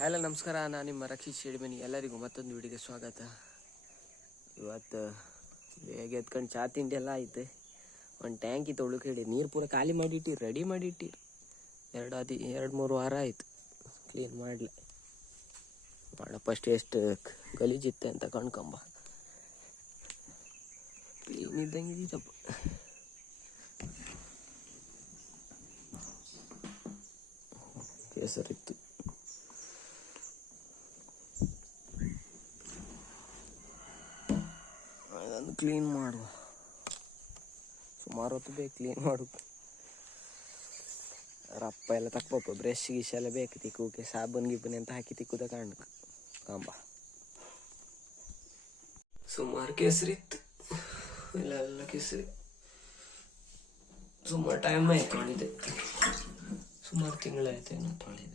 Hello ನಮಸ್ಕಾರ, ನಾನು ನಿಮ್ಮ ರಕ್ಷಿತ್ ಶೇಡ್ಮನಿ. ಎಲ್ಲರಿಗೂ ಮತ್ತೊಂದು ವಿಡಿಯೋಗೆ ಸ್ವಾಗತ. ಇವತ್ತು ಬೇಗ ಎತ್ಕೊಂಡು ಚಾ ತಿಂಡಿ ಎಲ್ಲ ಐತೆ. ಒಂದು ಟ್ಯಾಂಕಿ ತೊಳುಕಿಡಿ ನೀರು ಪೂರ ಖಾಲಿ ಮಾಡಿಟ್ಟಿರಿ, ರೆಡಿ ಮಾಡಿಟ್ಟಿರಿ. 2-3 ವಾರ ಆಯಿತು ಕ್ಲೀನ್ ಮಾಡಲಿ. ಫಸ್ಟ್ ಎಷ್ಟು ಗಲೀಜಿತ್ತೆ ಅಂತ ಕಣ್ಕೊಂಬ. ಕ್ಲೀನ್ ಇದ್ದಂಗೆ ಇದೀತಪ್ಪ. ಕೇಸರಿತ್ತು. ಅದನ್ನು ಕ್ಲೀನ್ ಮಾಡುವ. ಸುಮಾರು ಹೊತ್ತು ಬೇಕು ಕ್ಲೀನ್ ಮಾಡೋದು. ರಪ್ಪ ಎಲ್ಲ ತಕ್ಕೋಪ, ಬ್ರಷ್ ಗಿಶ್ ಎಲ್ಲ ಬೇಕು ತಿಕ್ಕುಕ್ಕೆ. ಸಾಬೂನು ಗಿಬ್ಬನಿ ಅಂತ ಹಾಕಿ ತಿಕ್ಕುದ ಕಾಣಕ್ಕೆ ಕಾಂಬ. ಸುಮಾರು ಕೇಸರಿತ್ತು, ಎಲ್ಲ ಕೇಸರಿ. ಸುಮಾರು ಟೈಮ್ ಆಯ್ತು ತೊಳಿದೆ, ಸುಮಾರು ತಿಂಗಳಾಯ್ತು ಏನೋ ತೊಳಿದೆ.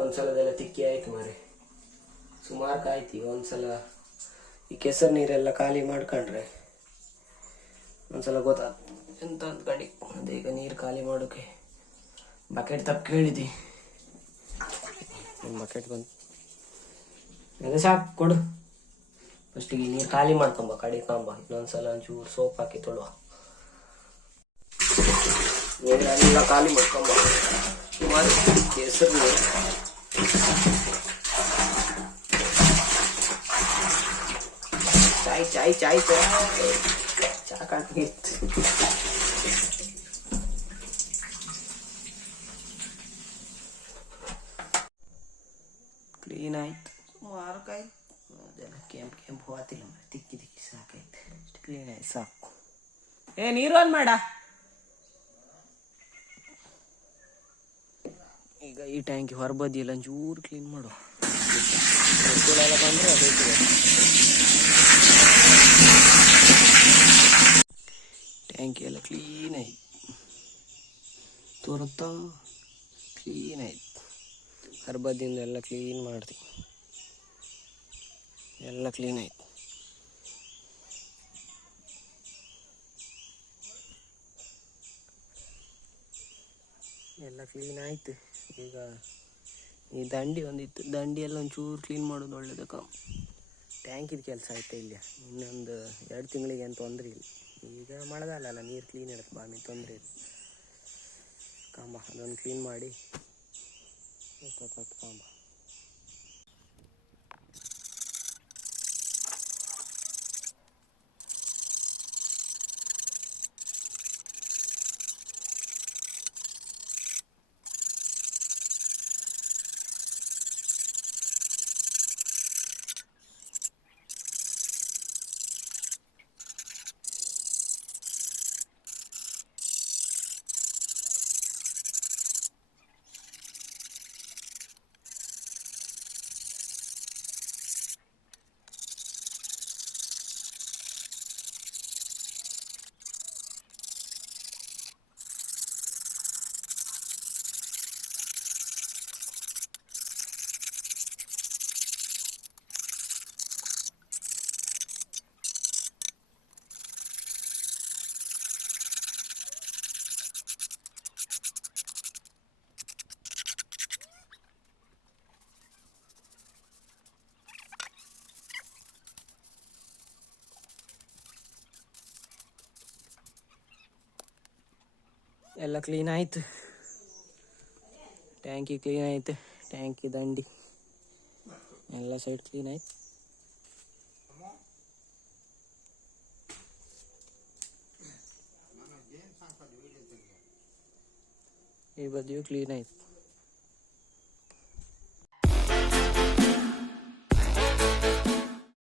ಒಂದ್ಸಲದೆಲ್ಲ ತಿಕ್ಕಿ ಆಯ್ತು ಮಾರೆ, ಸುಮಾರು ಕಾಯ್ತಿ. ಒಂದ್ಸಲ ಈ ಕೆಸರು ನೀರೆಲ್ಲ ಖಾಲಿ ಮಾಡ್ಕೊಂಡ್ರೆ ಒಂದ್ಸಲ ಗೊತ್ತಾಗ್ತದೆ ಎಂತ ಅಂದ್ಕಂಡು. ಅದೀಗ ನೀರು ಖಾಲಿ ಮಾಡೋಕೆ ಬಕೆಟ್ ತಪ್ಪು ಕೇಳಿದ್ವಿ. ಒಂದು ಬಕೆಟ್ ಬಂತು, ಅದು ಸಾಕು ಕೊಡು. ಫಸ್ಟಿಗೆ ನೀರು ಖಾಲಿ ಮಾಡ್ಕೊಂಬ, ಕಡಿಕೊಂಬ. ಇನ್ನೊಂದ್ಸಲ ಒಂಚೂರು ಸೋಪ್ ಹಾಕಿ ತೊಳುವ. ನೀರೆಲ್ಲ ಖಾಲಿ ಮಾಡ್ಕೊಂಬ. ಸುಮಾರು ಕೇಸರಿ ಚಾಯ್ ಚಾ ಕಾಣಿತ್ತು. ಕ್ಲೀನ್ ಆಯ್ತು, ಸುಮಾರು ಕಾಯ್ತು. ಅದೆಲ್ಲ ಕೆಂಪು ಹೋತಿಲ್ಲ ಮರ, ತಿಕ್ಕಿ ಸಾಕಾಯ್ತು. ಅಷ್ಟು ಕ್ಲೀನ್ ಆಯ್ತು, ಸಾಕು. ನೀರು ಆನ್ ಮಾಡ. ಈಗ ಈ ಟ್ಯಾಂಕಿ ಹೊರಬದಿ ಎಲ್ಲ ಒಂಚೂರು ಕ್ಲೀನ್ ಮಾಡು. ಎಲ್ಲ ಬಂದರೆ ಅದೇ ಟ್ಯಾಂಕಿ ಎಲ್ಲ ಕ್ಲೀನ್ ಆಯ್ತು. ತೋರುತ್ತಾ ಕ್ಲೀನ್ ಆಯ್ತು. ಹೊರಬದಿಯಿಂದ ಎಲ್ಲ ಕ್ಲೀನ್ ಮಾಡ್ತೀವಿ. ಎಲ್ಲ ಕ್ಲೀನ್ ಆಯ್ತು. ಎಲ್ಲ ಕ್ಲೀನ್ ಆಯ್ತು. ಈಗ ಈ ದಂಡಿ ಒಂದಿತ್ತು, ದಂಡಿ ಎಲ್ಲ ಒಂಚೂರು ಕ್ಲೀನ್ ಮಾಡೋದು ಒಳ್ಳೇದಕ್ಕ. ಟ್ಯಾಂಕಿದ ಕೆಲಸ ಆಯ್ತಾ ಇಲ್ಲ. ಇನ್ನೊಂದು 2 ತಿಂಗಳಿಗೆ ಏನು ತೊಂದರೆ ಇಲ್ಲ. ಈಗ ಮಳೆಗಾಲ ಅಲ್ಲ, ನೀರು ಕ್ಲೀನ್ ಇರುತ್ತೆ, ಬಾಮಿ ತೊಂದರೆ ಇಲ್ಲ ಕಾಂಬ. ಅದೊಂದು ಕ್ಲೀನ್ ಮಾಡಿ ಕಾಂಬ. ಎಲ್ಲ ಕ್ಲೀನ್ ಆಯ್ತು. ಟ್ಯಾಂಕಿ ಕ್ಲೀನ್ ಆಯ್ತು, ಟ್ಯಾಂಕಿ ದಂಡಿ ಎಲ್ಲ ಸೈಡ್ ಕ್ಲೀನ್ ಆಯ್ತು. ಈ ಬದಿಯೂ ಕ್ಲೀನ್ ಆಯ್ತು.